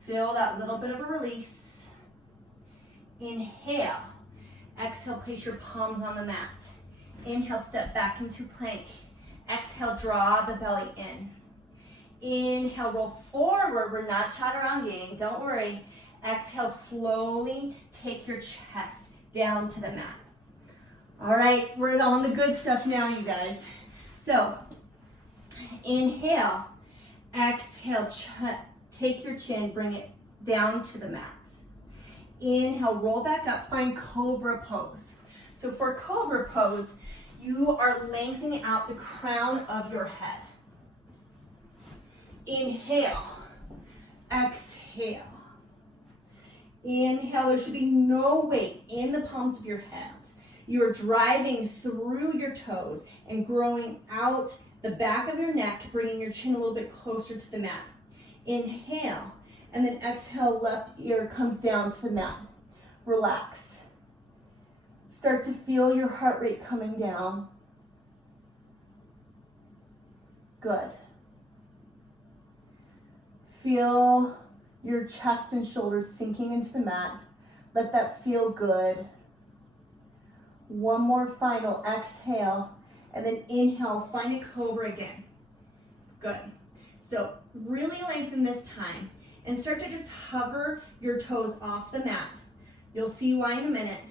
Feel that little bit of a release. Inhale. Exhale, place your palms on the mat. Inhale, step back into plank. Exhale, draw the belly in. Inhale, roll forward. We're not chaturanging, don't worry. Exhale, slowly take your chest down to the mat. All right, we're on the good stuff now, you guys. So, inhale, exhale, take your chin, bring it down to the mat. Inhale, roll back up, find cobra pose. So for cobra pose, you are lengthening out the crown of your head. Inhale, exhale. Inhale, there should be no weight in the palms of your hands. You are driving through your toes and growing out the back of your neck, bringing your chin a little bit closer to the mat. Inhale, and then exhale, left ear comes down to the mat. Relax. Start to feel your heart rate coming down. Good. Feel your chest and shoulders sinking into the mat. Let that feel good. One more final exhale, and then inhale, find a cobra again. Good. So really lengthen this time and start to just hover your toes off the mat. You'll see why in a minute.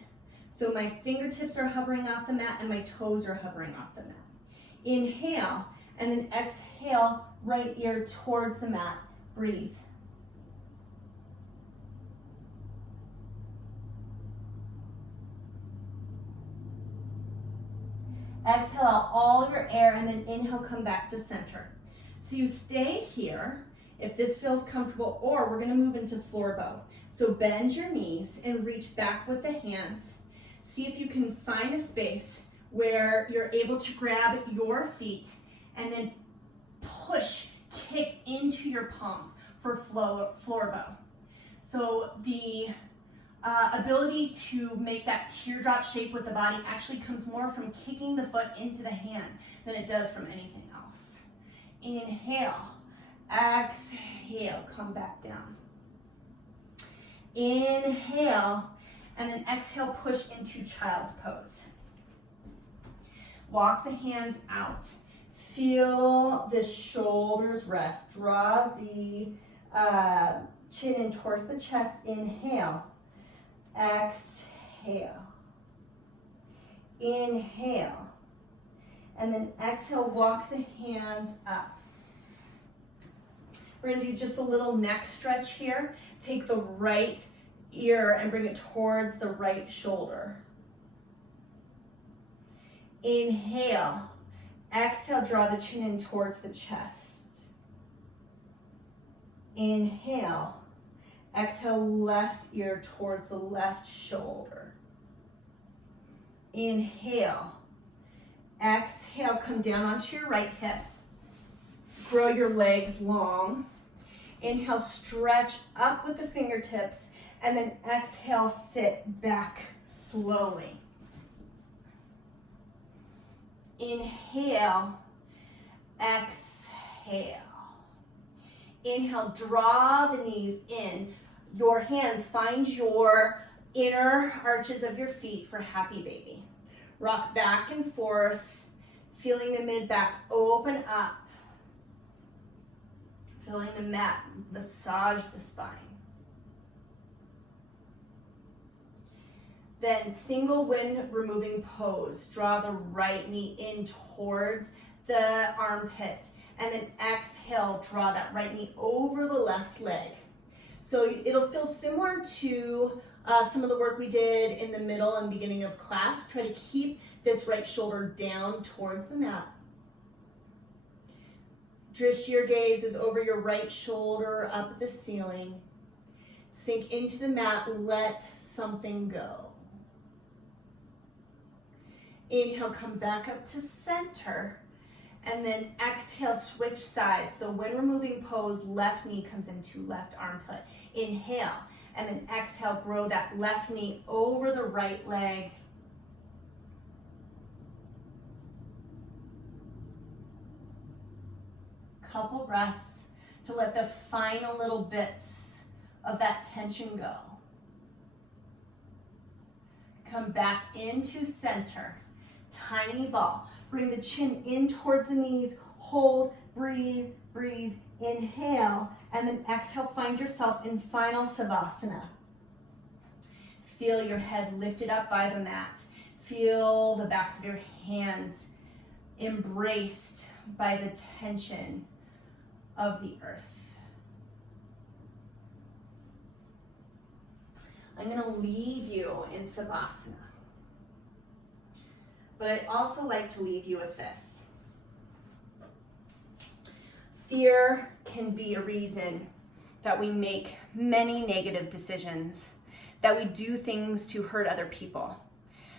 So my fingertips are hovering off the mat and my toes are hovering off the mat. Inhale, and then exhale, right ear towards the mat. Breathe. Exhale out all your air, and then inhale, come back to center. So you stay here if this feels comfortable, or we're gonna move into floor bow. So bend your knees and reach back with the hands. See if you can find a space where you're able to grab your feet and then push, kick into your palms for floor bow. So the ability to make that teardrop shape with the body actually comes more from kicking the foot into the hand than it does from anything else. Inhale, exhale, come back down. Inhale, and then exhale, push into child's pose. Walk the hands out. Feel the shoulders rest. Draw the chin in towards the chest. Inhale. Exhale. Inhale. And then exhale, walk the hands up. We're going to do just a little neck stretch here. Take the right ear and bring it towards the right shoulder. Inhale. Exhale, draw the chin in towards the chest. Inhale. Exhale, left ear towards the left shoulder. Inhale. Exhale, come down onto your right hip. Grow your legs long. Inhale, stretch up with the fingertips, and then exhale, sit back slowly. Inhale, exhale. Inhale, draw the knees in. Your hands find your inner arches of your feet for happy baby. Rock back and forth, feeling the mid-back open up. Feeling the mat massage the spine. Then single wind removing pose. Draw the right knee in towards the armpit. And then exhale, draw that right knee over the left leg. So it'll feel similar to some of the work we did in the middle and beginning of class. Try to keep this right shoulder down towards the mat. Drish your gaze is over your right shoulder, up at the ceiling. Sink into the mat, let something go. Inhale, come back up to center. And then exhale, switch sides. So when we're moving pose, left knee comes into left armpit. Inhale, and then exhale, grow that left knee over the right leg. Couple breaths to let the final little bits of that tension go. Come back into center. Tiny ball. Bring the chin in towards the knees. Hold, breathe, breathe. Inhale, and then exhale. Find yourself in final Savasana. Feel your head lifted up by the mat. Feel the backs of your hands embraced by the tension of the earth. I'm going to leave you in Savasana. But I'd also like to leave you with this. Fear can be a reason that we make many negative decisions, that we do things to hurt other people.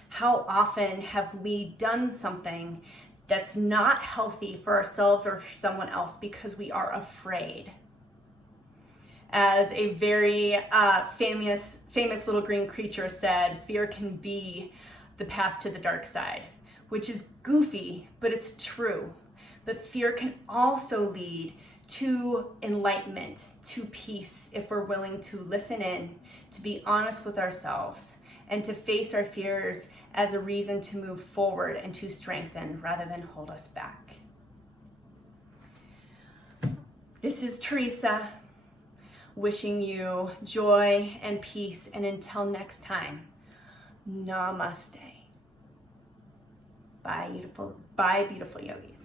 How often have we done something that's not healthy for ourselves or for someone else because we are afraid? As a very famous little green creature said, fear can be the path to the dark side, which is goofy, but it's true. But fear can also lead to enlightenment, to peace, if we're willing to listen in, to be honest with ourselves, and to face our fears as a reason to move forward and to strengthen rather than hold us back. This is Teresa, wishing you joy and peace, and until next time, Namaste. Bye, beautiful yogis.